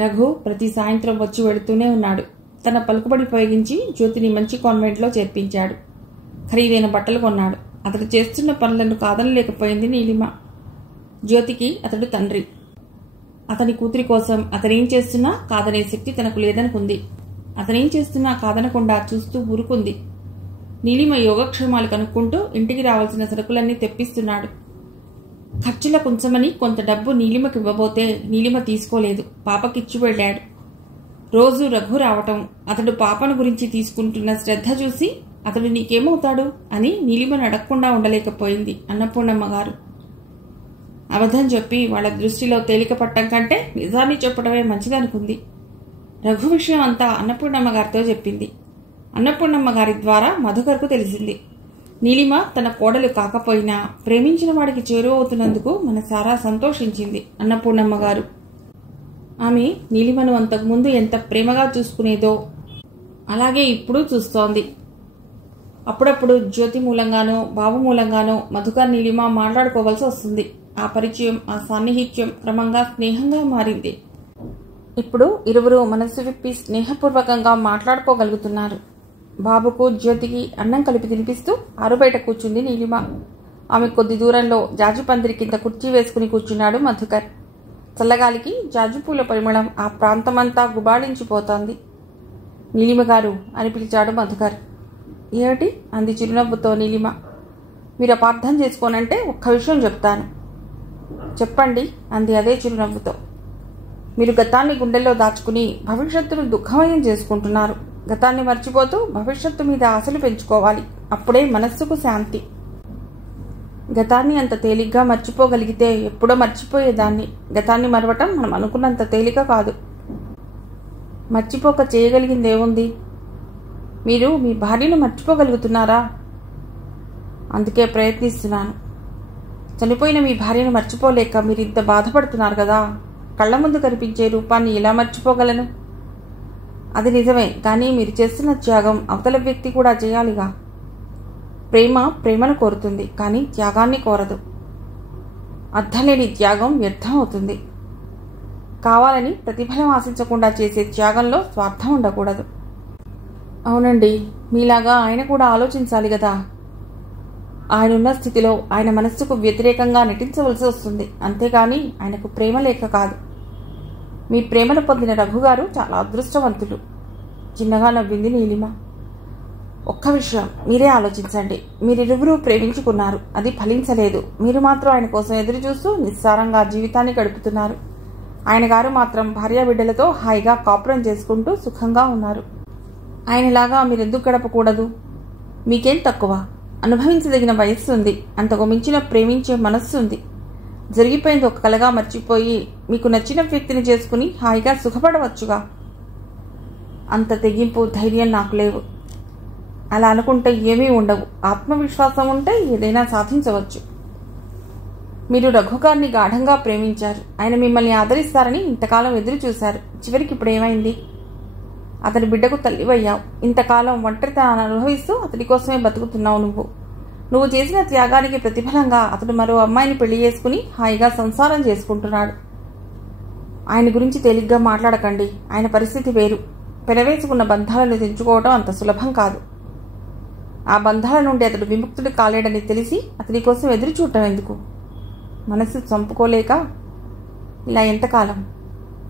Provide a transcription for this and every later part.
రఘు ప్రతి సాయంత్రం వచ్చి వెళుతూనే ఉన్నాడు. తన పలుకుబడి ఉపయోగించి జ్యోతిని మంచి కాన్వెంట్లో చేర్పించాడు. ఖరీదైన బట్టలు కొన్నాడు. అతడు చేస్తున్న పనులను కాదనలేకపోయింది నీలిమ. జ్యోతికి అతడు తండ్రి. అతని కూతురి కోసం అతనేం చేస్తున్నా కాదనే శక్తి తనకు లేదనుకుంది. అతనేం చేస్తున్నా కాదనకుండా చూస్తూ ఊరుకుంది. నీలిమ యోగక్షేమాలు కనుక్కుంటూ ఇంటికి రావాల్సిన సరుకులన్నీ తెప్పిస్తున్నాడు. ఖర్చుల కుంచమని కొంత డబ్బు నీలిమకి ఇవ్వబోతే నీలిమ తీసుకోలేదు. పాపకిచ్చి వెళ్ళాడు. రోజు రఘు రావటం, అతడు పాపను గురించి తీసుకుంటున్న శ్రద్ధ చూసి అతడు నీకేమవుతాడు అని నీలిమను అడగకుండా ఉండలేకపోయింది అన్నపూర్ణమ్మ గారు. అబద్ధం చెప్పి వాళ్ళ దృష్టిలో తేలిక పట్టం కంటే నిజాన్ని చెప్పడమే మంచిదనుకుంది. రఘు విషయం అంతా అన్నపూర్ణమ్మ గారితో చెప్పింది. అన్నపూర్ణమ్మ గారి ద్వారా మధుకర్కు తెలిసింది. నీలిమ తన కోడలు కాకపోయినా ప్రేమించిన వాడికి చేరువవుతున్నందుకు మనసారా సంతోషించింది అన్నపూర్ణమ్మ గారు. ఆమె నీలిమను అంతకుముందు ఎంత ప్రేమగా చూసుకునేదో అలాగే ఇప్పుడు చూస్తోంది. అప్పుడప్పుడు జ్యోతి మూలంగానో బాబు మూలంగానో మధుకర్ నీలిమ మాట్లాడుకోవాల్సి వస్తుంది. ఆ పరిచయం, ఆ సాన్నిహిత్యం క్రమంగా స్నేహంగా మారింది. ఇప్పుడు ఇరువురు మనసు విప్పి స్నేహపూర్వకంగా మాట్లాడుకోగలుగుతున్నారు. బాబుకు జ్యోతికి అన్నం కలిపి తినిపిస్తూ ఆరుబయట కూర్చుంది నీలిమ. ఆమె కొద్ది దూరంలో జాజి పందిరి కింద కుర్చీ వేసుకుని కూర్చున్నాడు మధుకర్. చల్లగాలికి జాజుపూల పరిమళం ఆ ప్రాంతమంతా గుబాళించిపోతోంది. నీలిమ గారు అని పిలిచాడు మధుకర్. ఏమిటి అంది చిరునవ్వుతో నీలిమ. మీరు అపార్థం చేసుకోనంటే ఒక్క విషయం చెప్తాను. చెప్పండి అంది అదే చిరునవ్వుతో. మీరు గతాన్ని గుండెల్లో దాచుకుని భవిష్యత్తును దుఃఖమయం చేసుకుంటున్నారు. గతాన్ని మర్చిపోతూ భవిష్యత్తు మీద ఆశలు పెంచుకోవాలి. అప్పుడే మనస్సుకు శాంతి. గతాన్ని అంత తేలిగ్గా మర్చిపోగలిగితే ఎప్పుడో మర్చిపోయేదాన్ని. గతాన్ని మరవటం మనం అనుకున్నంత తేలిక కాదు. మర్చిపోక చేయగలిగిందేముంది? మీరు మీ భార్యను మర్చిపోగలుగుతున్నారా? అందుకే ప్రయత్నిస్తున్నాను. చనిపోయిన మీ భార్యను మర్చిపోలేక మీరు ఇంత బాధపడుతున్నారు కదా. కళ్ల ముందు కనిపించే రూపాన్ని ఎలా మర్చిపోగలను? అది నిజమే, కానీ మీరు చేస్తున్న త్యాగం అవతల వ్యక్తి కూడా చేయాలిగా. ప్రేమ ప్రేమను కోరుతుంది, కానీ త్యాగాన్ని కోరదు. అర్థలేని త్యాగం వ్యర్థం అవుతుంది. కావాలని ప్రతిఫలం ఆశించకుండా చేసే త్యాగంలో స్వార్థం ఉండకూడదు. అవునండి, మీలాగా ఆయన కూడా ఆలోచించాలి కదా. ఆయనున్న స్థితిలో ఆయన మనస్సుకు వ్యతిరేకంగా నటించవలసి వస్తుంది. అంతేగాని ఆయనకు ప్రేమ లేక కాదు. మీ ప్రేమను పొందిన రఘుగారు చాలా అదృష్టవంతులు. చిన్నగా నవ్వింది నీలిమ. ఒక్క విషయం మీరే ఆలోచించండి. మీరిరువురూ ప్రేమించుకున్నారు, అది ఫలించలేదు. మీరు మాత్రం ఆయన కోసం ఎదురు చూస్తూ నిస్సారంగా జీవితాన్ని గడుపుతున్నారు. ఆయన గారు మాత్రం భార్యాబిడ్డలతో హాయిగా కాపురం చేసుకుంటూ సుఖంగా ఉన్నారు. ఆయనలాగా మీరెందుకు గడపకూడదు? మీకేం తక్కువ? అనుభవించదగిన వయస్సు ఉంది. అంతకు మించిన ప్రేమించే మనస్సు ఉంది. జరిగిపోయింది ఒక కలగా మర్చిపోయి మీకు నచ్చిన వ్యక్తిని చేసుకుని హాయిగా సుఖపడవచ్చుగా. అంత తెగింపు ధైర్యం నాకు లేవు. అలా అనుకుంటే ఏమీ ఉండవు. ఆత్మవిశ్వాసం ఉంటే ఏదైనా సాధించవచ్చు. మీరు రఘుగారిని గాఢంగా ప్రేమించారు. ఆయన మిమ్మల్ని ఆదరిస్తారని ఇంతకాలం ఎదురు చూశారు. చివరికి ఇప్పుడు ఏమైంది? అతడి బిడ్డకు తల్లివయ్యావు. ఇంతకాలం ఒంటరితనాన్ని అనుభవిస్తూ అతడి కోసమే బతుకుతున్నావు. నువ్వు చేసిన త్యాగానికి ప్రతిఫలంగా అతడు మరో అమ్మాయిని పెళ్లి చేసుకుని హాయిగా సంసారం చేసుకుంటున్నాడు. ఆయన గురించి తేలిగ్గా మాట్లాడకండి. ఆయన పరిస్థితి వేరు. పెనవేసుకున్న బంధాలను తెంచుకోవడం అంత సులభం కాదు. ఆ బంధాల నుండి అతడు విముక్తుడు కాలేడని తెలిసి అతడి కోసం ఎదురు చూడటం ఎందుకు? మనసు చంపుకోలేక ఇలా ఎంతకాలం?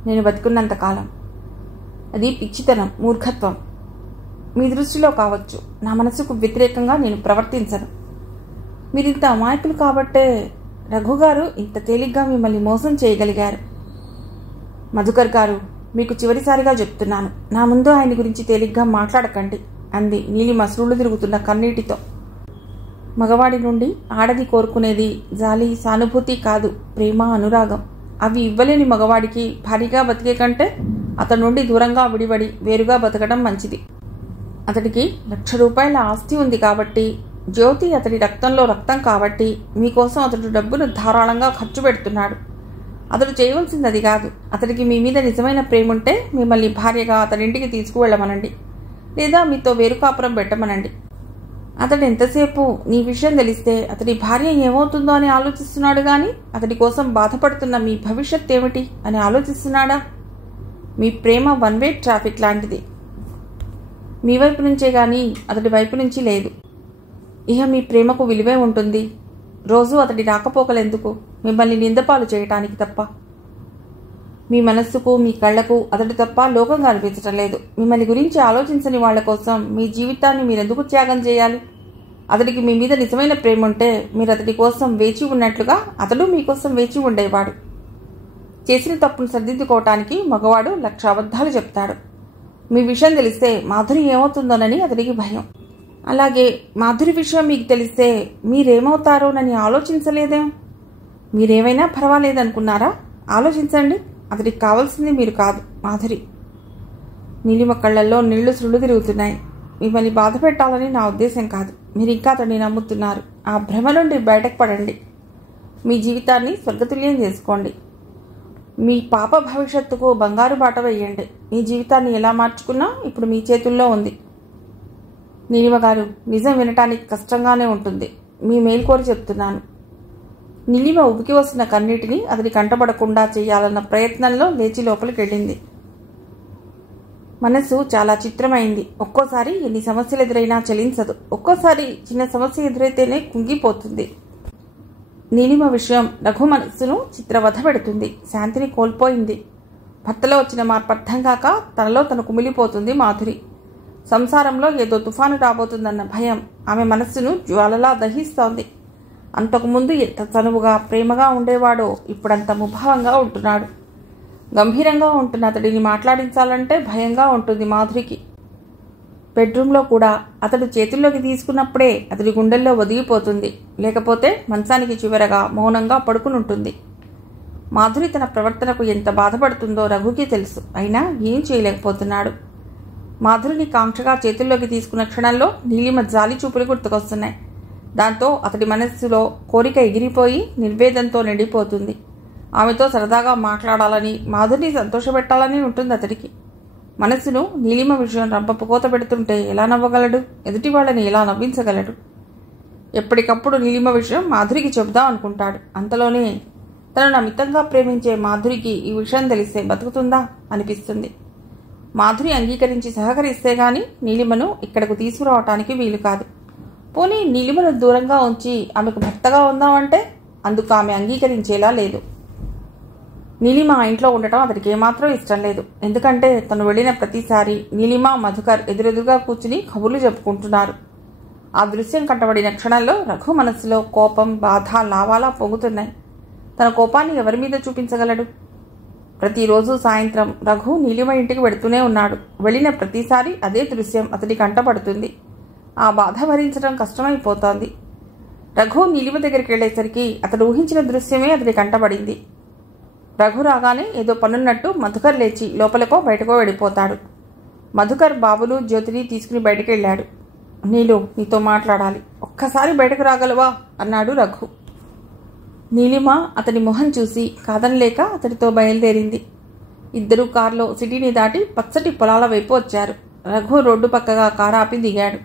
నేను బతికున్నంతకాలం. అది పిచ్చితనం, మూర్ఖత్వం. మీ దృష్టిలో కావచ్చు. నా మనసుకు వ్యతిరేకంగా నేను ప్రవర్తించను. మీరింత అమాయకులు కాబట్టే రఘుగారు ఇంత తేలిగ్గా మిమ్మల్ని మోసం చేయగలిగారు. మధుకర్ గారు, మీకు చివరిసారిగా చెప్తున్నాను, నా ముందు ఆయన గురించి తేలిగ్గా మాట్లాడకండి అంది నీలిమ సుళ్ళు తిరుగుతున్న కన్నీటితో. మగవాడి నుండి ఆడది కోరుకునేది జాలి, సానుభూతి కాదు, ప్రేమ, అనురాగం. అవి ఇవ్వలేని మగవాడికి భారీగా బతికే కంటే అతడి నుండి దూరంగా విడిపడి వేరుగా బతకడం మంచిది. అతడికి 1,00,000 రూపాయల ఆస్తి ఉంది కాబట్టి, జ్యోతి అతడి రక్తంలో రక్తం కాబట్టి మీకోసం అతడు డబ్బును ధారాళంగా ఖర్చు పెడుతున్నాడు. అతడు చేయవలసింది అది కాదు. అతడికి మీ మీద నిజమైన ప్రేమ ఉంటే మిమ్మల్ని భార్యగా అతడింటికి తీసుకువెళ్ళమనండి, లేదా మీతో వేరు కాపురం పెట్టమనండి. అతడు ఎంతసేపు నీ విషయం తెలిస్తే అతడి భార్య ఏమవుతుందో అని ఆలోచిస్తున్నాడు, కానీ అతడి కోసం బాధపడుతున్న మీ భవిష్యత్ ఏమిటి అని ఆలోచిస్తున్నాడా? మీ ప్రేమ వన్ వే ట్రాఫిక్ లాంటిది. మీ వైపు నుంచే కానీ అతడి వైపు నుంచి లేదు. ఇహ మీ ప్రేమకు విలువే ఉంటుంది. రోజు అతడి రాకపోకలెందుకు? మిమ్మల్ని నిందపాలు చేయటానికి తప్ప. మీ మనస్సుకు మీ కళ్లకు అతడి తప్ప లోకంగా అనిపించటం లేదు. మిమ్మల్ని గురించి ఆలోచించని వాళ్ల కోసం మీ జీవితాన్ని మీరెందుకు త్యాగం చేయాలి? అతడికి మీ మీద నిజమైన ప్రేమ ఉంటే మీరు అతడి కోసం వేచి ఉన్నట్లుగా అతడు మీకోసం వేచి ఉండేవాడు. చేసిన తప్పును సరిదిద్దుకోవటానికి మగవాడు 1,00,000 అబద్ధాలు చెప్తాడు. మీ విషయం తెలిస్తే మాధురి ఏమవుతుందోనని అతడికి భయం. అలాగే మాధురి విషయం మీకు తెలిస్తే మీరేమవుతారోనని ఆలోచించలేదేం? మీరేమైనా పర్వాలేదనుకున్నారా? ఆలోచించండి. అతడికి కావాల్సింది మీరు కాదు, మాధురి. నీలిమ కళ్లల్లో నీళ్లు సుళ్ళు తిరుగుతున్నాయి. మిమ్మల్ని బాధ పెట్టాలని నా ఉద్దేశం కాదు. మీరు ఇంకా అతన్ని నమ్ముతున్నారు. ఆ భ్రమ నుండి బయటకు పడండి. మీ జీవితాన్ని స్వర్గతుల్యం చేసుకోండి. మీ పాప భవిష్యత్తుకు బంగారు బాట వేయండి. మీ జీవితాన్ని ఎలా మార్చుకున్నా ఇప్పుడు మీ చేతుల్లో ఉంది. నీలిమ గారు, నిజం వినటానికి కష్టంగానే ఉంటుంది. మీ మేల్కోరి చెప్తున్నాను. నీలిమ ఉబికి వస్తున్న కన్నీటిని అతని కంటపడకుండా చేయాలన్న ప్రయత్నంలో లేచి లోపలికి వెళ్ళింది. మనసు చాలా చిత్రమైంది. ఒక్కోసారి ఎన్ని సమస్యలు ఎదురైనా చలించదు. ఒక్కోసారి చిన్న సమస్య ఎదురైతేనే కుంగిపోతుంది. నీలిమ విషయం రఘు మనస్సును చిత్రవధ పెడుతుంది. శాంతిని కోల్పోయింది. భర్తలో వచ్చిన మార్పు అర్థం కాక తనలో తను కుమిలిపోతుంది మాధురి. సంసారంలో ఏదో తుఫాను రాబోతుందన్న భయం ఆమె మనస్సును జ్వాలలా దహిస్తోంది. అంతకుముందు ఎంత చనువుగా ప్రేమగా ఉండేవాడో ఇప్పుడంత ముభావంగా ఉంటున్నాడు. గంభీరంగా ఉంటున్న అతడిని మాట్లాడించాలంటే భయంగా ఉంటుంది మాధురికి. బెడ్రూమ్లో కూడా అతడు చేతుల్లోకి తీసుకున్నప్పుడే అతడి గుండెల్లో ఒదిగిపోతుంది. లేకపోతే మంచానికి చివరగా మౌనంగా పడుకునుంటుంది. మాధురి తన ప్రవర్తనకు ఎంత బాధపడుతుందో రఘుకి తెలుసు. అయినా ఏం చేయలేకపోతున్నాడు. మాధురిని కాంక్షగా చేతుల్లోకి తీసుకున్న క్షణంలో నీలిమ జాలి చూపులు గుర్తుకొస్తున్నాయి. దాంతో అతడి మనస్సులో కోరిక ఎగిరిపోయి నిర్వేదంతో నిండిపోతుంది. ఆమెతో సరదాగా మాట్లాడాలని, మాధురిని సంతోషపెట్టాలని ఉంటుంది అతడికి. మనస్సును నీలిమ విషయం రంపపుకోత పెడుతుంటే ఎలా నవ్వగలడు? ఎదుటి వాళ్ళని ఎలా నవ్వించగలడు? ఎప్పటికప్పుడు నీలిమ విషయం మాధురికి చెబుదాం అనుకుంటాడు. అంతలోనే తనను అమితంగా ప్రేమించే మాధురికి ఈ విషయం తెలిస్తే బతుకుతుందా అనిపిస్తుంది. మాధురి అంగీకరించి సహకరిస్తే గాని నీలిమను ఇక్కడకు తీసుకురావటానికి వీలు కాదు. పోనీ నీలిమను దూరంగా ఉంచి ఆమెకు భర్తగా ఉందామంటే అందుకు ఆమె అంగీకరించేలా లేదు. నీలిమ ఆ ఇంట్లో ఉండటం అతడికి ఏమాత్రం ఇష్టం లేదు. ఎందుకంటే తను వెళ్లిన ప్రతిసారి నీలిమ, మధుకర్ ఎదురెదురుగా కూర్చుని కబుర్లు చెప్పుకుంటున్నారు. ఆ దృశ్యం కంటబడిన క్షణంలో రఘు మనస్సులో కోపం, బాధ లావాలా పొంగుతున్నాయి. తన కోపాన్ని ఎవరి మీద చూపించగలడు? ప్రతిరోజు సాయంత్రం రఘు నీలిమ ఇంటికి వెడుతూనే ఉన్నాడు. వెళ్లిన ప్రతిసారి అదే దృశ్యం అతడి కంటపడుతుంది. ఆ బాధ భరించడం కష్టమైపోతోంది. రఘు నీలిమ దగ్గరికి వెళ్లేసరికి అతడు ఊహించిన దృశ్యమే అతడి కంటపడింది. రఘు రాగానే ఏదో పనున్నట్టు మధుకర్ లేచి లోపలకో బయటకో వెళ్ళిపోతాడు. మధుకర్ బాబులు, జ్యోతిని తీసుకుని బయటకు వెళ్ళాడు. నీలు, నీతో మాట్లాడాలి. ఒక్కసారి బయటకు రాగలవా అన్నాడు రఘు. నీలిమ అతని మొహం చూసి కాదనలేక అతడితో బయలుదేరింది. ఇద్దరూ కారులో సిటీని దాటి పచ్చటి పొలాల వైపు వచ్చారు. రఘు రోడ్డు పక్కగా కారు ఆపి దిగాడు.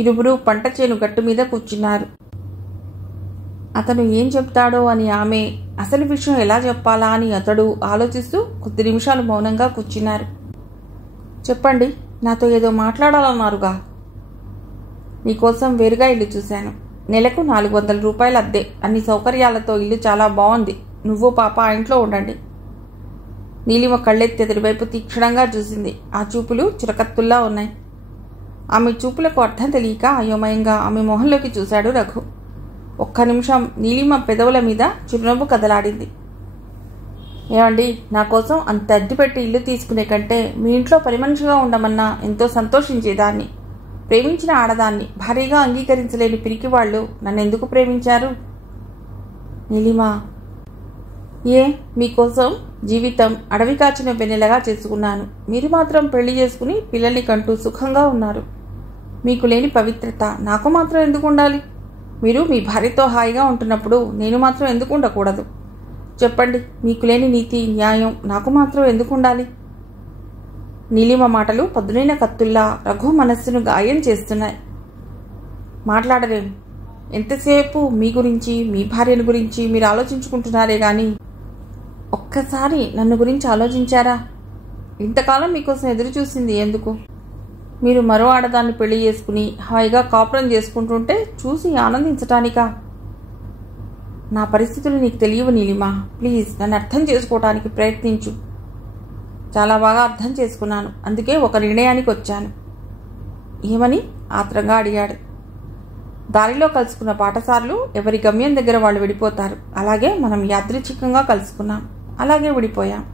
ఇరువురు పంట చేను గట్టు మీద కూర్చున్నారు. అతను ఏం చెప్తాడో అని ఆమె, అసలు విషయం ఎలా చెప్పాలా అని అతడు ఆలోచిస్తూ కొద్ది నిమిషాలు మౌనంగా కూర్చున్నారు. చెప్పండి, నాతో ఏదో మాట్లాడాలన్నారుగా. నీకోసం వేరుగా ఇల్లు చూశాను. నెలకు 400 రూపాయల అద్దె. అన్ని సౌకర్యాలతో ఇల్లు చాలా బాగుంది. నువ్వు పాప ఆ ఇంట్లో ఉండండి. నీలిమ కళ్ళెత్తి అతడి వైపు తీక్షణంగా చూసింది. ఆ చూపులు చురకత్తుల్లా ఉన్నాయి. ఆమె చూపులకు అర్థం తెలియక అయోమయంగా ఆమె మొహంలోకి చూశాడు రఘు. ఒక్క నిమిషం నీలిమ పెదవుల మీద చిరునవ్వు కదలాడింది. ఏమండి, నా కోసం అంత అద్దె పెట్టి ఇల్లు తీసుకునే కంటే మీ ఇంట్లో పని మనిషిగా ఉండమన్నా ఎంతో సంతోషించేదాన్ని. ప్రేమించిన ఆడదాన్ని భారీగా అంగీకరించలేని పిరికి వాళ్ళు నన్నెందుకు ప్రేమించారు? నీలిమా, మీకోసం జీవితం అడవి కాచిన వెన్నెలగా చేసుకున్నాను. మీరు మాత్రం పెళ్లి చేసుకుని పిల్లల్ని కంటూ సుఖంగా ఉన్నారు. మీకు లేని పవిత్రత నాకు మాత్రం ఎందుకు ఉండాలి? మీరు మీ భార్యతో హాయిగా ఉంటున్నప్పుడు నేను మాత్రం ఎందుకు ఉండకూడదు? చెప్పండి, మీకు లేని నీతి, న్యాయం నాకు మాత్రం ఎందుకు ఉండాలి? నీలిమ మాటలు పదునైన కత్తుల్లా రఘు మనస్సును గాయం చేస్తున్నాయి. మాట్లాడలేం. ఎంతసేపు మీ గురించి, మీ భార్యను గురించి మీరు ఆలోచించుకుంటున్నారే గాని ఒక్కసారి నన్ను గురించి ఆలోచించారా? ఇంతకాలం మీకోసం ఎదురు చూసింది ఎందుకు? మీరు మరో ఆడదాన్ని పెళ్లి చేసుకుని హాయిగా కాపురం చేసుకుంటుంటే చూసి ఆనందించటానికా? నా పరిస్థితులు నీకు తెలియవు నీలిమా. ప్లీజ్ నన్ను అర్థం చేసుకోవటానికి ప్రయత్నించు. చాలా బాగా అర్థం చేసుకున్నాను. అందుకే ఒక నిర్ణయానికి వచ్చాను. ఏమని ఆత్రంగా అడిగాడు. దారిలో కలుసుకున్న పాఠశాలలు ఎవరి గమ్యం దగ్గర వాళ్ళు విడిపోతారు. అలాగే మనం యాదృచ్ఛికంగా కలుసుకున్నాం. అలాగే విడిపోయాం.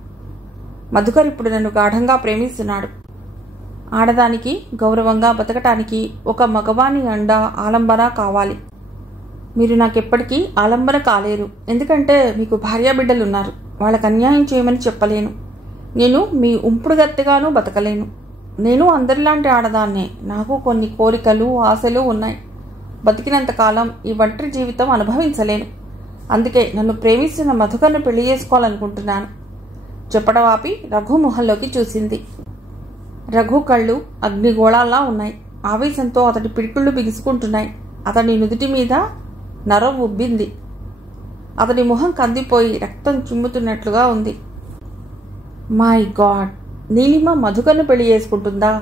మధుకర్ ఇప్పుడు నన్ను గాఢంగా ప్రేమిస్తున్నాడు. ఆడదానికి గౌరవంగా బతకటానికి ఒక మగవాని అండ ఆలంబన కావాలి. మీరు నాకెప్పటికీ ఆలంబన కాలేరు. ఎందుకంటే మీకు భార్యాబిడ్డలున్నారు. వాళ్ళకు అన్యాయం చేయమని చెప్పలేను. నేను మీ ఉంపుడు గత్తెగానూ బతకలేను. నేను అందరిలాంటి ఆడదాన్నే. నాకు కొన్ని కోరికలు ఆశలు ఉన్నాయి. బతికినంతకాలం ఈ ఒంటరి జీవితం అనుభవించలేను. అందుకే నన్ను ప్రేమిస్తున్న మధుకర్ను పెళ్లి చేసుకోవాలనుకుంటున్నాను. చెప్పడం ఆపి రఘు మొహంలోకి చూసింది. రఘు కళ్ళు అగ్నిగోళాల్లా ఉన్నాయి. ఆవేశంతో అతడి పిడికిళ్ళు బిగుసుకుంటున్నాయి. అతడి నుదుటి మీద నరం ఉబ్బింది. అతడి మొహం కందిపోయి రక్తం చిమ్ముతున్నట్లుగా ఉంది. మై గాడ్, నీలిమ మధుకర్ను పెళ్లి చేసుకుంటుందా?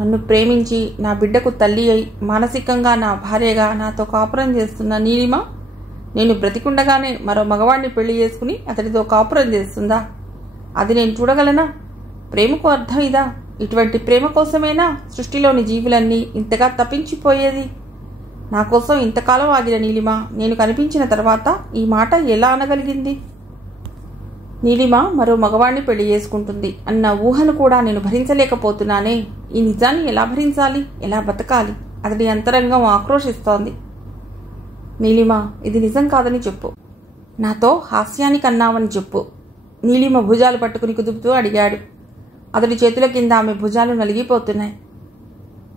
నన్ను ప్రేమించి నా బిడ్డకు తల్లి అయి మానసికంగా నా భార్యగా నాతో కాపురం చేస్తున్న నీలిమ నేను బ్రతికుండగానే మరో మగవాడిని పెళ్లి చేసుకుని అతడితో కాపురం చేస్తుందా? అది నేను చూడగలనా? ప్రేమకు అర్థం ఇదా? ఇటువంటి ప్రేమ కోసమేనా సృష్టిలోని జీవులన్నీ ఇంతగా తప్పించిపోయేది? నా కోసం ఇంతకాలం ఆగిన నీలిమ నేను కనిపించిన తర్వాత ఈ మాట ఎలా అనగలిగింది? నీలిమ మరో మగవాడిని పెళ్లి చేసుకుంటుంది అన్న ఊహను కూడా నేను భరించలేకపోతున్నానే. ఈ నిజాన్ని ఎలా భరించాలి? ఎలా బతకాలి? అతడి అంతరంగం ఆక్రోశిస్తోంది. నీలిమ, ఇది నిజం కాదని చెప్పు. నాతో హాస్యానికి అన్నావని చెప్పు. నీలిమ భుజాలు పట్టుకుని కుదుపుతూ అడిగాడు. అతడి చేతుల కింద ఆమె భుజాలు నలిగిపోతున్నాయి.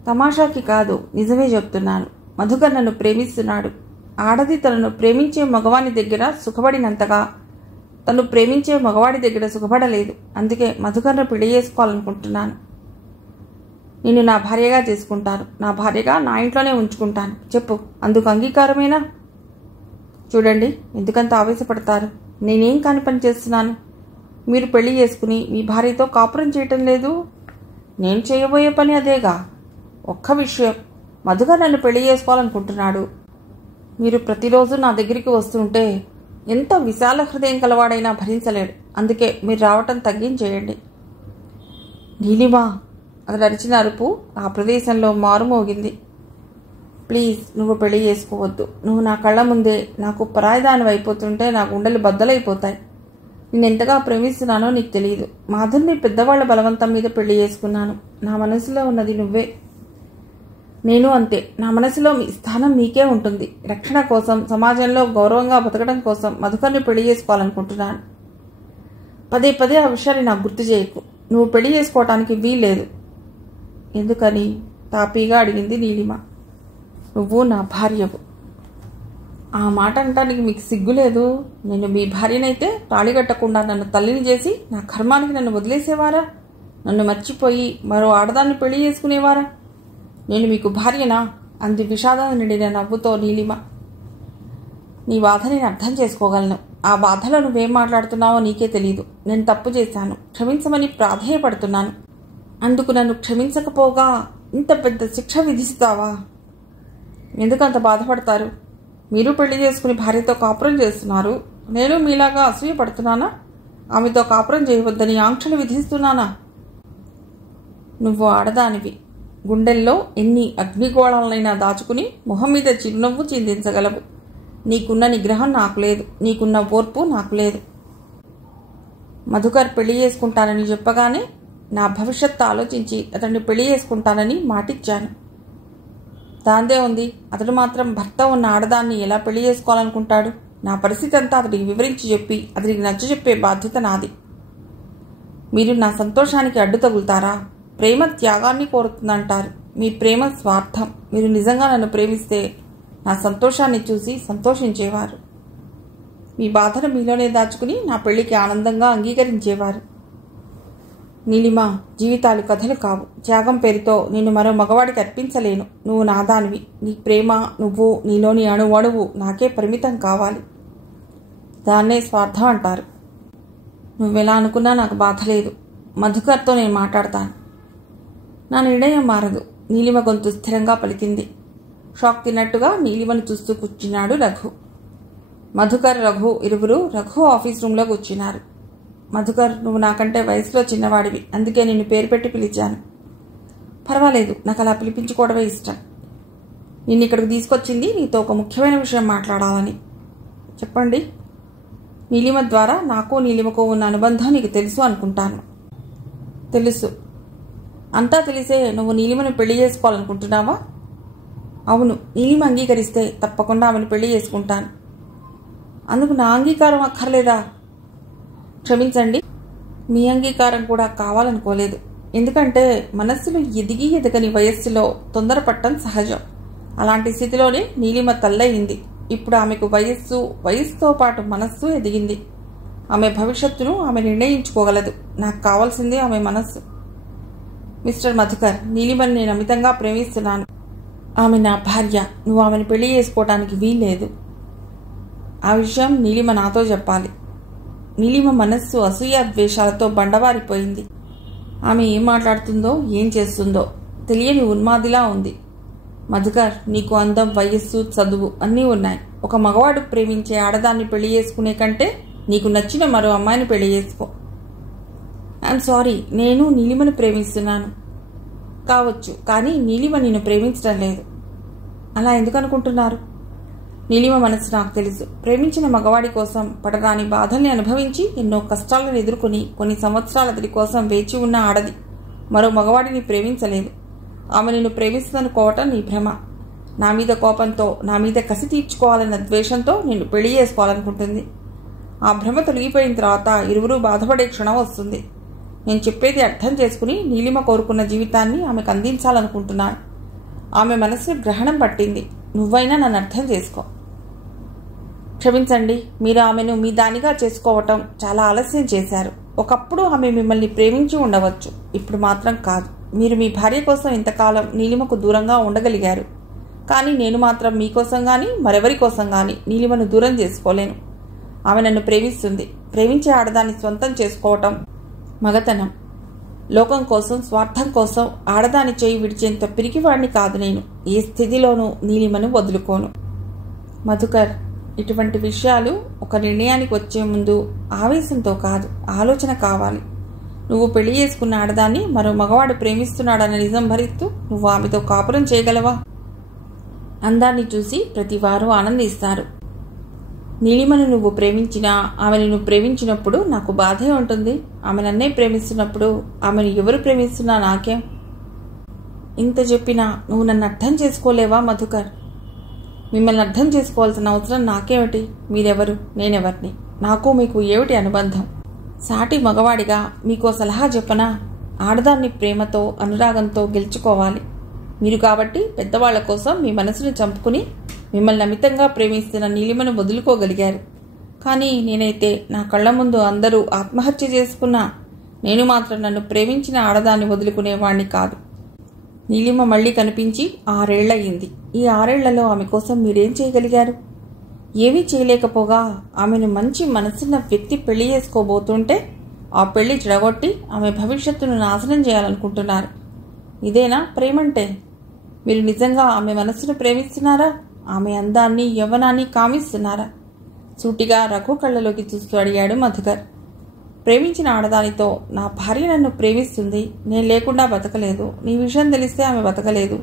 తమాషాకి కాదు, నిజమే చెప్తున్నాను. మధుకర్ నన్ను ప్రేమిస్తున్నాడు. ఆడది తనను ప్రేమించే మగవాని దగ్గర సుఖపడినంతగా తను ప్రేమించే మగవాడి దగ్గర సుఖపడలేదు. అందుకే మధుకర్ను పెళ్లి చేసుకోవాలనుకుంటున్నాను. నిన్ను నా భార్యగా చేసుకుంటాను. నా భార్యగా నా ఇంట్లోనే ఉంచుకుంటాను. చెప్పు, అందుకు అంగీకారమేనా? చూడండి, ఎందుకంత ఆవేశపడతారు? నేనేం కాని పని చేస్తున్నాను? మీరు పెళ్లి చేసుకుని మీ భార్యతో కాపురం చేయటం లేదు. నేను చేయబోయే పని అదేగా. ఒక్క విషయం, మధుకర్ నన్ను పెళ్లి చేసుకోవాలనుకుంటున్నాడు. మీరు ప్రతిరోజు నా దగ్గరికి వస్తుంటే ఎంత విశాల హృదయం కలవాడైనా భరించలేడు. అందుకే మీరు రావటం తగ్గించేయండి. నీలిమా, అతడు అరిచిన అరుపు ఆ ప్రదేశంలో మారుమోగింది. ప్లీజ్, నువ్వు పెళ్లి చేసుకోవద్దు. నువ్వు నా కళ్ళ ముందే నాకు పరాయిదాని అయిపోతుంటే నా గుండెలు బద్దలైపోతాయి. నేను ఎంతగా ప్రేమిస్తున్నానో నీకు తెలియదు. మాధుర్ని పెద్దవాళ్ల బలవంతం మీద పెళ్లి చేసుకున్నాను. నా మనసులో ఉన్నది నువ్వే. నేను అంతే. నా మనసులో మీ స్థానం మీకే ఉంటుంది. రక్షణ కోసం, సమాజంలో గౌరవంగా బతకడం కోసం మధుకర్ని పెళ్లి చేసుకోవాలనుకుంటున్నాను. పదే పదే ఆ విషయాన్ని నాకు గుర్తు చేయకు. నువ్వు పెళ్లి చేసుకోవటానికి వీల్లేదు. ఎందుకని? తాపీగా అడిగింది నీలిమ. నువ్వు నా భార్యవు. ఆ మాట అనటానికి మీకు సిగ్గులేదు? నేను మీ భార్యనైతే తాళిగట్టకుండా నన్ను తల్లిని చేసి నా కర్మానికి నన్ను వదిలేసేవారా? నన్ను మర్చిపోయి మరో ఆడదాన్ని పెళ్లి చేసుకునేవారా? నేను మీకు భార్యనా? అంది విషాదాన్ని నిండిన నవ్వుతో నీలిమ. నీ బాధ నేను అర్థం చేసుకోగలను. ఆ బాధలో నువ్వేం మాట్లాడుతున్నావో నీకే తెలీదు. నేను తప్పు చేశాను, క్షమించమని ప్రాధేయపడుతున్నాను. అందుకు నన్ను క్షమించకపోగా ఇంత పెద్ద శిక్ష విధిస్తావా? ఎందుకంత బాధపడతారు? మీరు పెళ్లి చేసుకుని భార్యతో కాపురం చేస్తున్నారు. నేను మీలాగా అసూయపడుతున్నానా? ఆమెతో కాపురం చేయవద్దని ఆంక్షలు విధిస్తున్నానా? నువ్వు ఆడదానివి. గుండెల్లో ఎన్ని అగ్నిగోళాలనైనా దాచుకుని మొహం మీద చిరునవ్వు చిందించగలవు. నీకున్న నిగ్రహం నాకు లేదు. నీకున్న ఓర్పు నాకు లేదు. మధుకర్ పెళ్లి చేసుకుంటానని చెప్పగానే నా భవిష్యత్తు ఆలోచించి అతన్ని పెళ్లి చేసుకుంటానని మాటిచ్చాను. దాందే ఉంది. అతడు మాత్రం భర్త ఉన్న ఆడదాన్ని ఎలా పెళ్లి చేసుకోవాలనుకుంటాడు? నా పరిస్థితి అంతా అతడికి వివరించి చెప్పి అతడికి నచ్చజెప్పే బాధ్యత నాది. మీరు నా సంతోషానికి అడ్డు తగులుతారా? ప్రేమ త్యాగాన్ని కోరుతుందంటారు. మీ ప్రేమ స్వార్థం. మీరు నిజంగా నన్ను ప్రేమిస్తే నా సంతోషాన్ని చూసి సంతోషించేవారు. మీ బాధను మీలోనే దాచుకుని నా పెళ్లికి ఆనందంగా అంగీకరించేవారు. నీలిమ, జీవితాలు కథలు కావు. త్యాగం పేరుతో నేను మరో మగవాడికి అర్పించలేను. నువ్వు నాదానివి. నీ ప్రేమ, నువ్వు, నీలోని అణువణువు నాకే పరిమితం కావాలి. దాన్నే స్వార్థం అంటారు. నువ్వెలా అనుకున్నా నాకు బాధ లేదు. మధుకర్తో నేను మాట్లాడతాను. నా నిర్ణయం మారదు. నీలిమ గొంతు స్థిరంగా పలికింది. షాక్ తిన్నట్టుగా నీలిమను చూస్తూ కూర్చున్నాడు రఘు. మధుకర్, రఘు ఇరువురు రఘు ఆఫీస్ రూమ్లో కూర్చున్నారు. మధుకర్, నువ్వు నాకంటే వయసులో చిన్నవాడివి, అందుకే నిన్ను పేరు పెట్టి పిలిచాను. పర్వాలేదు, నాకు అలా పిలిపించుకోవడమే ఇష్టం. నిన్ను ఇక్కడికి తీసుకొచ్చింది నీతో ఒక ముఖ్యమైన విషయం మాట్లాడాలని. చెప్పండి. నీలిమ ద్వారా నాకు నీలిమకు ఉన్న అనుబంధం నీకు తెలుసు అనుకుంటాను. తెలుసు. అంతా తెలిసే నువ్వు నీలిమను పెళ్లి చేసుకోవాలనుకుంటున్నావా? అవును. నీలిమ అంగీకరిస్తే తప్పకుండా ఆమెను పెళ్లి చేసుకుంటాను. అందుకు నా అంగీకారం అక్కర్లేదా? క్షమించండి, మీ అంగీకారం కూడా కావాలనుకోలేదు. ఎందుకంటే మనస్సులు ఎదిగి ఎదగని వయస్సులో తొందరపడటం సహజం. అలాంటి స్థితిలోనే నీలిమ తల్లయింది. ఇప్పుడు ఆమెకు వయస్సుతో పాటు మనస్సు ఎదిగింది. ఆమె భవిష్యత్తును ఆమె నిర్ణయించుకోగలదు. నాకు కావాల్సింది ఆమె మనస్సు. మిస్టర్ మధుకర్, నీలిమని నేను అమితంగా ప్రేమిస్తున్నాను. ఆమె నా భార్య. నువ్వు ఆమెను పెళ్లి చేసుకోవడానికి వీల్లేదు. ఆ విషయం నీలిమ నాతో చెప్పాలి. నీలిమ మనస్సు అసూయ ద్వేషాలతో బండవారిపోయింది. ఆమె ఏం మాట్లాడుతుందో ఏం చేస్తుందో తెలియని ఉన్మాదిలా ఉంది. మధుకర్, నీకు అందం, వయస్సు, చదువు అన్నీ ఉన్నాయి. ఒక మగవాడు ప్రేమించే ఆడదాన్ని పెళ్లి చేసుకునే కంటే నీకు నచ్చిన మరో అమ్మాయిని పెళ్లి చేసుకో. ఐఎమ్ సారీ, నేను నీలిమను ప్రేమిస్తున్నాను. కావచ్చు, కానీ నీలిమ నిన్ను ప్రేమించడం లేదు. అలా ఎందుకు అనుకుంటున్నారు? నీలిమ మనసు నాకు తెలుసు. ప్రేమించిన మగవాడి కోసం పడరాని బాధల్ని అనుభవించి ఎన్నో కష్టాలను ఎదుర్కొని కొన్ని సంవత్సరాల అతడి కోసం వేచి ఉన్న ఆడది మరో మగవాడిని ప్రేమించలేదు. ఆమె నిన్ను ప్రేమిస్తుందనుకోవటం నీ భ్రమ. నా మీద కోపంతో, నా మీద కసి తీర్చుకోవాలన్న ద్వేషంతో నిన్ను పెళ్లి చేసుకోవాలనుకుంటుంది. ఆ భ్రమ తొలగిపోయిన తర్వాత ఇరువురు బాధపడే క్షణం వస్తుంది. నేను చెప్పేది అర్థం చేసుకుని నీలిమ కోరుకున్న జీవితాన్ని ఆమెకు అందించాలనుకుంటున్నాను. ఆమె మనసు గ్రహణం పట్టింది. నువ్వైనా నన్ను అర్థం చేసుకో. క్షమించండి, మీరు ఆమెను మీ దానిగా చేసుకోవటం చాలా ఆలస్యం చేశారు. ఒకప్పుడు ఆమె మిమ్మల్ని ప్రేమించి ఉండవచ్చు, ఇప్పుడు మాత్రం కాదు. మీరు మీ భార్య కోసం ఇంతకాలం నీలిమకు దూరంగా ఉండగలిగారు. కానీ నేను మాత్రం మీకోసం కానీ మరెవరి కోసం కానీ నీలిమను దూరం చేసుకోలేను. ఆమె నన్ను ప్రేమిస్తుంది. ప్రేమించే ఆడదాన్ని సొంతం చేసుకోవటం మగతనం. లోకం కోసం, స్వార్థం కోసం ఆడదాని చేయి విడిచేంత పిరికివాడిని కాదు నేను. ఏ స్థితిలోనూ నీలిమను వదులుకోను. మధుకర్, ఇటువంటి విషయాలు ఒక నిర్ణయానికి వచ్చే ముందు ఆవేశంతో కాదు, ఆలోచన కావాలి. నువ్వు పెళ్లి చేసుకున్న ఆడదాన్ని మరో మగవాడు ప్రేమిస్తున్నాడన్న నిజం భరిస్తూ నువ్వు ఆమెతో కాపురం చేయగలవా? అందాన్ని చూసి ప్రతి వారు ఆనందిస్తారు. నీలిమను నువ్వు ప్రేమించినా, ఆమె నిన్ను ప్రేమించినప్పుడు నాకు బాధే ఉంటుంది. ఆమె నన్నే ప్రేమిస్తున్నప్పుడు ఆమెను ఎవరు ప్రేమిస్తున్నా నాకేం? ఇంత చెప్పినా నువ్వు నన్ను అర్థం చేసుకోలేవా మధుకర్? మిమ్మల్ని అర్థం చేసుకోవాల్సిన అవసరం నాకేమిటి? మీరెవరు, నేనెవరిని? నాకు మీకు ఏమిటి అనుబంధం? సాటి మగవాడిగా మీకో సలహా చెప్పనా? ఆడదాన్ని ప్రేమతో, అనురాగంతో గెలుచుకోవాలి. మీరు కాబట్టి పెద్దవాళ్ల కోసం మీ మనసును చంపుకుని మిమ్మల్ని అమితంగా ప్రేమిస్తున్న నీలిమను వదులుకోగలిగారు. కానీ నేనైతే నా కళ్ల ముందు అందరూ ఆత్మహత్య చేసుకున్నా నేను మాత్రం నన్ను ప్రేమించిన ఆడదాన్ని వదులుకునేవాణ్ణి కాదు. నీలిమ మళ్లీ కనిపించి 6 ఏళ్లయ్యింది. ఈ 6 ఏళ్లలో ఆమె కోసం మీరేం చేయగలిగారు? ఏమీ చేయలేకపోగా ఆమెను మంచి మనసున్న వ్యక్తి పెళ్లి చేసుకోబోతుంటే ఆ పెళ్లి చెడగొట్టి ఆమె భవిష్యత్తును నాశనం చేయాలనుకుంటున్నారు. ఇదేనా ప్రేమంటే? మీరు నిజంగా ఆమె మనస్సును ప్రేమిస్తున్నారా? ఆమె అందాన్ని, యవ్వనాన్ని కామిస్తున్నారా? సూటిగా రఘు కళ్ళలోకి చూస్తూ అడిగాడు మధుకర్. ప్రేమించిన ఆడదానితో, నా భార్య నన్ను ప్రేమిస్తుంది, నేను లేకుండా బతకలేదు, నీ విషయం తెలిస్తే ఆమె బతకలేదు,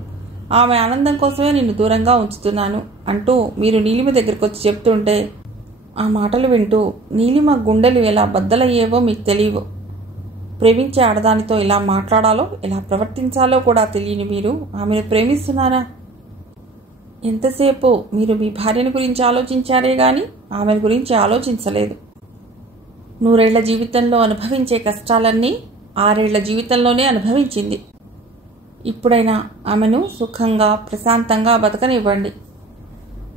ఆమె ఆనందం కోసమే నిన్ను దూరంగా ఉంచుతున్నాను అంటూ మీరు నీలిమ దగ్గరకు వచ్చి చెప్తుంటే ఆ మాటలు వింటూ నీలిమ గుండెలు ఎలా బద్దలయ్యేవో మీకు తెలియవు. ప్రేమించే ఆడదానితో ఎలా మాట్లాడాలో, ఎలా ప్రవర్తించాలో కూడా తెలియని మీరు ఆమెను ప్రేమిస్తున్నారా? ఎంతసేపు మీరు మీ భార్యను గురించి ఆలోచించారే గాని ఆమె గురించి ఆలోచించలేదు. 100 ఏళ్ల జీవితంలో అనుభవించే కష్టాలన్నీ 6 ఏళ్ల జీవితంలోనే అనుభవించింది. ఇప్పుడైనా ఆమెను సుఖంగా, ప్రశాంతంగా బతకనివ్వండి.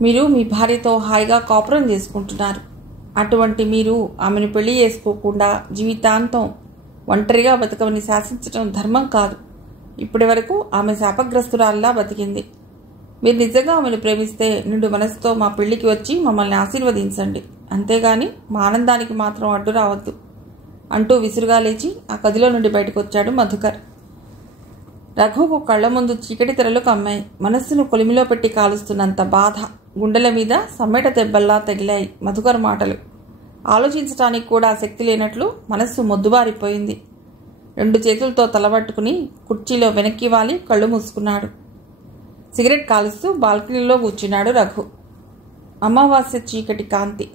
మీరు మీ భార్యతో హాయిగా కాపురం చేసుకుంటున్నారు. అటువంటి మీరు ఆమెను పెళ్లి చేసుకోకుండా జీవితాంతం ఒంటరిగా బతకమని శాసించడం ధర్మం కాదు. ఇప్పటి వరకు ఆమె శాపగ్రస్తురాల్లా బతికింది. మీరు నిజంగా ఆమెను ప్రేమిస్తే నిండు మనసుతో మా పెళ్లికి వచ్చి మమ్మల్ని ఆశీర్వదించండి. అంతేగాని మా ఆనందానికి మాత్రం అడ్డు రావద్దు. అంటూ విసురుగా లేచి ఆ గదిలో నుండి బయటకు వచ్చాడు మధుకర్. రఘుకు కళ్ల ముందు చీకటి తెరలు కమ్మాయి. మనస్సును కొలిమిలో పెట్టి కాలుస్తున్నంత బాధ. గుండెల మీద సమ్మెట దెబ్బల్లా తగిలాయి మధుకర్ మాటలు. ఆలోచించటానికి కూడా శక్తి లేనట్లు మనస్సు మొద్దుబారిపోయింది. 2 చేతులతో తలబట్టుకుని కుర్చీలో వెనక్కి వాలి కళ్ళు మూసుకున్నాడు. సిగరెట్ కాలుస్తూ బాల్కనీలో కూర్చున్నాడు రఘు. అమావాస్య చీకటి కాంతి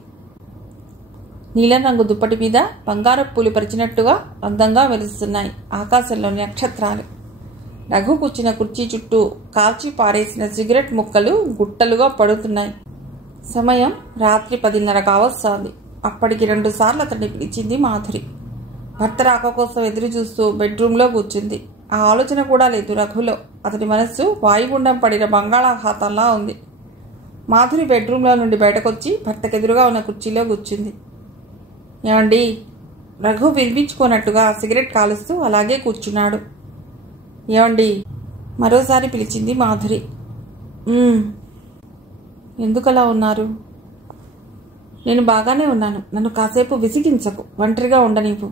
నీలం రంగు దుప్పటి మీద బంగారపు పూలు పరిచినట్టుగా అందంగా వెలుస్తున్నాయి ఆకాశంలోని నక్షత్రాలు. రఘు కూర్చున్న కుర్చీ చుట్టూ కాల్చి పారేసిన సిగరెట్ ముక్కలు గుట్టలుగా పడుతున్నాయి. సమయం రాత్రి 10:30 కావస్తోంది. అప్పటికి 2 సార్లు అతన్ని పిలిచింది మాధురి. భర్త రాక కోసం ఎదురు చూస్తూ బెడ్రూమ్లో కూర్చుంది. ఆ ఆలోచన కూడా లేదు రఘులో. అతని మనస్సు వాయుగుండం పడిన బంగాళాఖాతంలా ఉంది. మాధురి బెడ్రూమ్లో నుండి బయటకొచ్చి భర్తకెదురుగా ఉన్న కుర్చీలో కూర్చుంది. ఏమండి? రఘు వినిపించుకోనట్టుగా సిగరెట్ కాలుస్తూ అలాగే కూర్చున్నాడు. ఏమండి? మరోసారి పిలిచింది మాధురి. ఎందుకలా ఉన్నారు? నేను బాగానే ఉన్నాను. నన్ను కాసేపు విసిగించకు, ఒంటరిగా ఉండనివ్వు.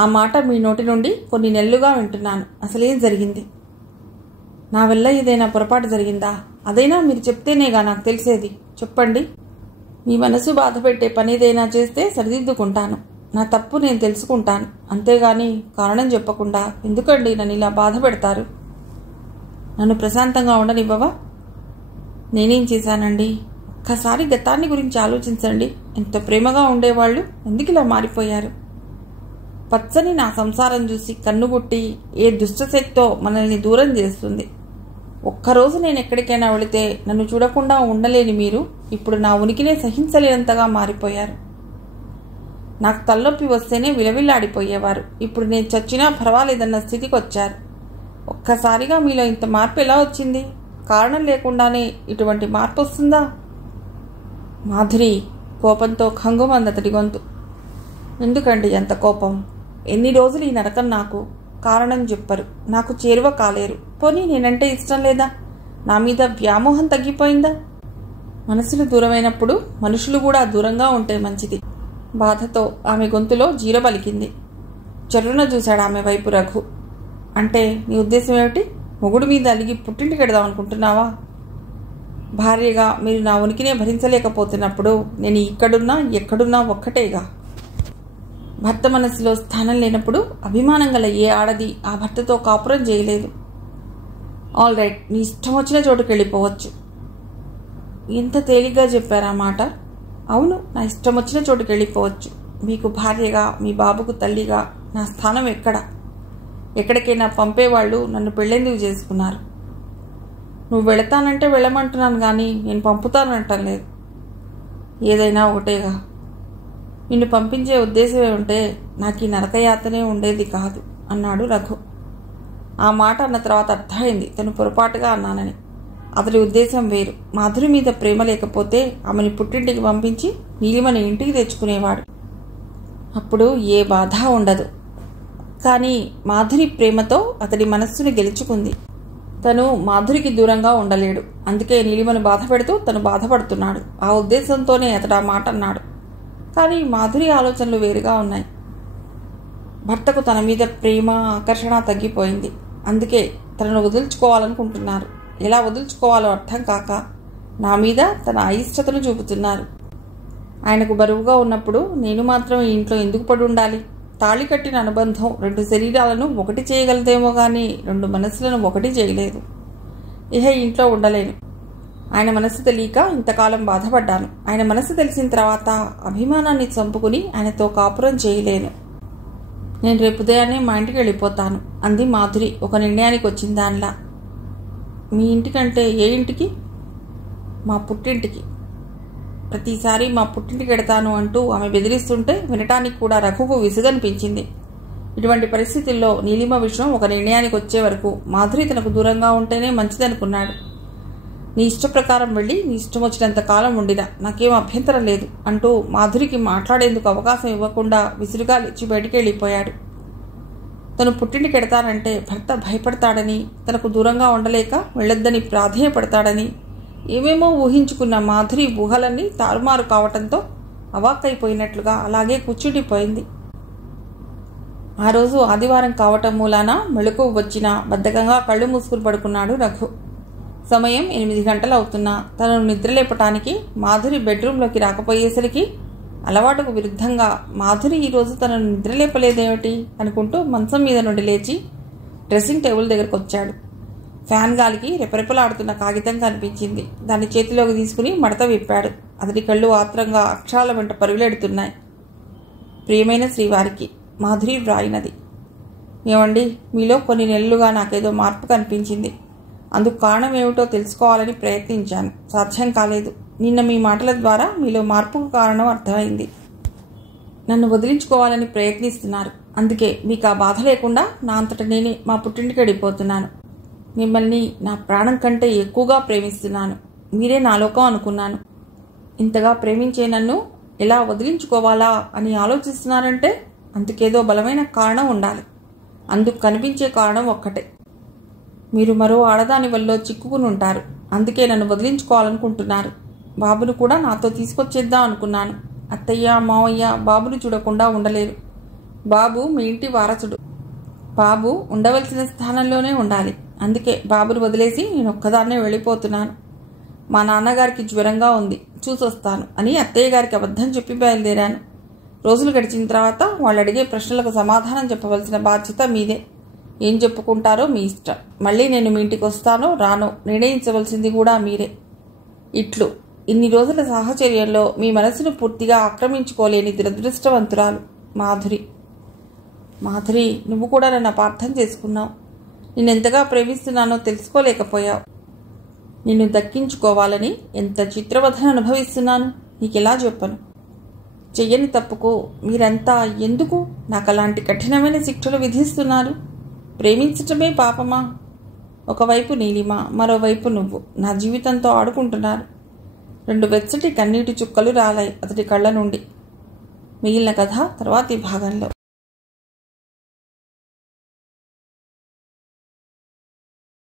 ఆ మాట మీ నోటి నుండి కొన్ని నెలలుగా వింటున్నాను. అసలేం జరిగింది? నా వల్ల ఏదైనా పొరపాటు జరిగిందా? అదైనా మీరు చెప్తేనేగా నాకు తెలిసేది. చెప్పండి. మీ మనసు బాధ పెట్టే పని ఏదైనా చేస్తే సరిదిద్దుకుంటాను. నా తప్పు నేను తెలుసుకుంటాను. అంతేగాని కారణం చెప్పకుండా ఎందుకండి నన్ను ఇలా బాధ పెడతారు? నన్ను ప్రశాంతంగా ఉండనివ్వవా? నేనేం చేశానండి? ఒక్కసారి గతాన్ని గురించి ఆలోచించండి. ఎంత ప్రేమగా ఉండేవాళ్ళు ఎందుకు ఇలా మారిపోయారు? పచ్చని నా సంసారం చూసి కన్నుగుట్టి ఏ దుష్టశక్తో మనల్ని దూరం చేస్తుంది. ఒక్కరోజు నేను ఎక్కడికైనా వెళితే నన్ను చూడకుండా ఉండలేని మీరు ఇప్పుడు నా ఉనికినే సహించలేనంతగా మారిపోయారు. నాకు తలనొప్పి వస్తేనే విలవిల్లాడిపోయేవారు. ఇప్పుడు నేను చచ్చినా పర్వాలేదన్న స్థితికి వచ్చారు. ఒక్కసారిగా మీలో ఇంత మార్పు ఎలా వచ్చింది? కారణం లేకుండానే ఇటువంటి మార్పు వస్తుందా? మాధురి కోపంతో ఖంగుమంది అతడి గొంతు. ఎందుకండి ఎంత కోపం? ఎన్ని రోజులు ఈ నరకం నాకు? కారణం చెప్పరు. నాకు చేరువ కాలేరు. పోనీ నేనంటే ఇష్టం లేదా? నా మీద వ్యామోహం తగ్గిపోయిందా? మనసులు దూరమైనప్పుడు మనుషులు కూడా దూరంగా ఉంటే మంచిది. బాధతో ఆమె గొంతులో జీర పలికింది. చెర్రున చూశాడు ఆమె వైపు రఘు. అంటే నీ ఉద్దేశం ఏమిటి? మొగుడు మీద అలిగి పుట్టింటికి వెడదాం అనుకుంటున్నావా? భార్యగా మీరు నా ఉనికినే భరించలేకపోతున్నప్పుడు నేను ఇక్కడున్నా ఎక్కడున్నా ఒక్కటేగా. భర్త మనసులో స్థానం లేనప్పుడు అభిమానం గల ఏ ఆడది ఆ భర్తతో కాపురం చేయలేదు. ఆల్ రైట్, నీ ఇష్టం వచ్చిన చోటుకు వెళ్ళిపోవచ్చు. ఎంత తేలిగ్గా చెప్పారా మాట? అవును, నా ఇష్టం వచ్చిన చోటుకు వెళ్ళిపోవచ్చు. మీకు భార్యగా, మీ బాబుకు తల్లిగా నా స్థానం ఎక్కడ? ఎక్కడికైనా పంపేవాళ్ళు నన్ను పెళ్ళెందుకు చేసుకున్నారు? నువ్వు వెళతానంటే వెళ్ళమంటున్నాను కానీ నేను పంపుతానంటం లేదు. ఏదైనా ఒకటేగా. నిన్ను పంపించే ఉద్దేశమే ఉంటే నాకు ఈ నరకయాతనే ఉండేది కాదు అన్నాడు రఘు. ఆ మాట అన్న తర్వాత అర్థమైంది తను పొరపాటుగా అన్నానని. అతడి ఉద్దేశం వేరు. మాధురి మీద ప్రేమ లేకపోతే ఆమెను పుట్టింటికి పంపించి నీలిమని ఇంటికి తెచ్చుకునేవాడు. అప్పుడు ఏ బాధ ఉండదు. కానీ మాధురి ప్రేమతో అతడి మనస్సును గెలుచుకుంది. తను మాధురికి దూరంగా ఉండలేడు. అందుకే నీలిమను బాధ పెడుతూ తను బాధపడుతున్నాడు. ఆ ఉద్దేశంతోనే అతడు ఆ మాట అన్నాడు. కానీ మాధురి ఆలోచనలు వేరుగా ఉన్నాయి. భర్తకు తన మీద ప్రేమ, ఆకర్షణ తగ్గిపోయింది. అందుకే తనను వదులుచుకోవాలనుకుంటున్నారు. ఎలా వదులుచుకోవాలో అర్థం కాక నా మీద తన అయిష్టతను చూపుతున్నారు. ఆయనకు బరువుగా ఉన్నప్పుడు నేను మాత్రం ఈ ఇంట్లో ఎందుకు పడి ఉండాలి? తాళి కట్టిన అనుబంధం 2 శరీరాలను ఒకటి చేయగలదేమో కానీ 2 మనసులను ఒకటి చేయలేదు. ఇహ ఇంట్లో ఉండలేను. ఆయన మనసు తెలియక ఇంతకాలం బాధపడ్డాను. ఆయన మనసు తెలిసిన తర్వాత అభిమానాన్ని చంపుకుని ఆయనతో కాపురం చేయలేను. నేను రేపు ఉదయాన్నే మా ఇంటికి వెళ్ళిపోతాను అంది మాధురి ఒక నిర్ణయానికి వచ్చిన దానిలా. మీ ఇంటికంటే ఏ ఇంటికి? మా పుట్టింటికి. ప్రతిసారి మా పుట్టింటికి వెడతాను అంటూ ఆమె బెదిరిస్తుంటే వినటానికి కూడా రఘుకు విసుగనిపించింది. ఇటువంటి పరిస్థితుల్లో నీలిమ విషయం ఒక నిర్ణయానికి వచ్చే వరకు మాధురి తనకు దూరంగా ఉంటేనే మంచిదనుకున్నాడు. నీ ఇష్ట ప్రకారం వెళ్ళి నీ ఇష్టం వచ్చినంత కాలం ఉండినా నాకేం అభ్యంతరం లేదు అంటూ మాధురికి మాట్లాడేందుకు అవకాశం ఇవ్వకుండా విసురుగా లేచి బయటికి వెళ్ళిపోయాడు. తను పుట్టింటికి ఎడతానంటే భర్త భయపడతాడని, తనకు దూరంగా ఉండలేక వెళ్ళొద్దని ప్రాధేయపడతాడని ఏమేమో ఊహించుకున్న మాధురి ఊహలన్నీ తారుమారు కావటంతో అవాక్కైపోయినట్లుగా అలాగే కూర్చుండిపోయింది. ఆ రోజు ఆదివారం కావటం మూలాన మెళుకువ వచ్చిన బద్ధకంగా కళ్ళు మూసుకుని పడుకున్నాడు రఘు. సమయం 8 గంటలు అవుతున్నా తనను నిద్రలేపటానికి మాధురి బెడ్రూంలోకి రాకపోయేసరికి అలవాటుకు విరుద్ధంగా మాధురి ఈరోజు తనను నిద్రలేపలేదేమిటి అనుకుంటూ మంచం మీద నుండి లేచి డ్రెస్సింగ్ టేబుల్ దగ్గరకు వచ్చాడు. ఫ్యాన్ గాలికి రెపరెపలాడుతున్న కాగితం కనిపించింది. దాన్ని చేతిలోకి తీసుకుని మడత విప్పాడు. అతడి కళ్ళు ఆత్రంగా అక్షరాల వెంట పరుగులెడుతున్నాయి. ప్రియమైన శ్రీవారికి మాధురి వ్రాయినది. ఏమండి, మీలో కొన్ని నెలలుగా నాకేదో మార్పు కనిపించింది. అందుకు కారణం ఏమిటో తెలుసుకోవాలని ప్రయత్నించాను. సాధ్యం కాలేదు. నిన్న మీ మాటల ద్వారా మీలో మార్పుకు కారణం అర్థమైంది. నన్ను వదిలించుకోవాలని ప్రయత్నిస్తున్నారు. అందుకే మీకు ఆ బాధ లేకుండా నా అంతట నేనే మా పుట్టింటికి వెళ్ళిపోతున్నాను. మిమ్మల్ని నా ప్రాణం కంటే ఎక్కువగా ప్రేమిస్తున్నాను. మీరే నా లోకం అనుకున్నాను. ఇంతగా ప్రేమించే నన్ను ఎలా వదిలించుకోవాలా అని ఆలోచిస్తున్నారంటే అందుకేదో బలమైన కారణం ఉండాలి. అందుకు కనిపించే కారణం ఒక్కటే. మీరు మరో ఆడదాని వల్ల చిక్కుకుని ఉంటారు. అందుకే నన్ను వదిలించుకోవాలనుకుంటున్నారు. బాబును కూడా నాతో తీసుకొచ్చేద్దాం అనుకున్నాను. అత్తయ్య మావయ్య బాబును చూడకుండా ఉండలేరు. బాబు మీ ఇంటి వారసుడు. బాబు ఉండవలసిన స్థానంలోనే ఉండాలి. అందుకే బాబును వదిలేసి నేను ఒక్కదాన్నే వెళ్ళిపోతున్నాను. మా నాన్నగారికి జ్వరంగా ఉంది, చూసొస్తాను అని అత్తయ్య గారికి అబద్ధం చెప్పి బయలుదేరాను. రోజులు గడిచిన తర్వాత వాళ్ళు అడిగే ప్రశ్నలకు సమాధానం చెప్పవలసిన బాధ్యత మీదే. ఏం చెప్పుకుంటారో మీ ఇష్టం. మళ్ళీ నేను మీ ఇంటికి వస్తానో రానో నిర్ణయించవలసింది కూడా మీరే. ఇట్లు ఇన్ని రోజుల సాహచర్యంలో మీ మనసును పూర్తిగా ఆక్రమించుకోలేని దురదృష్టవంతురాలు మాధురి. మాధురి, నువ్వు కూడా నన్ను అపార్థం చేసుకున్నావు. నిన్నెంతగా ప్రేమిస్తున్నానో తెలుసుకోలేకపోయావు. నిన్ను దక్కించుకోవాలని ఎంత చిత్రవధన అనుభవిస్తున్నాను నీకెలా చెప్పను. చెయ్యని తప్పుకు మీరంతా ఎందుకు నాకు అలాంటి కఠినమైన శిక్షలు విధిస్తున్నారు? ప్రేమించటమే పాపమా? ఒకవైపు నీలిమ, మరోవైపు నువ్వు నా జీవితంతో ఆడుకుంటున్నారు. 2 వెచ్చటి కన్నీటి చుక్కలు రాలాయి అతడి కళ్ళ నుండి. మిగిలిన కథ తర్వాతి భాగంలో.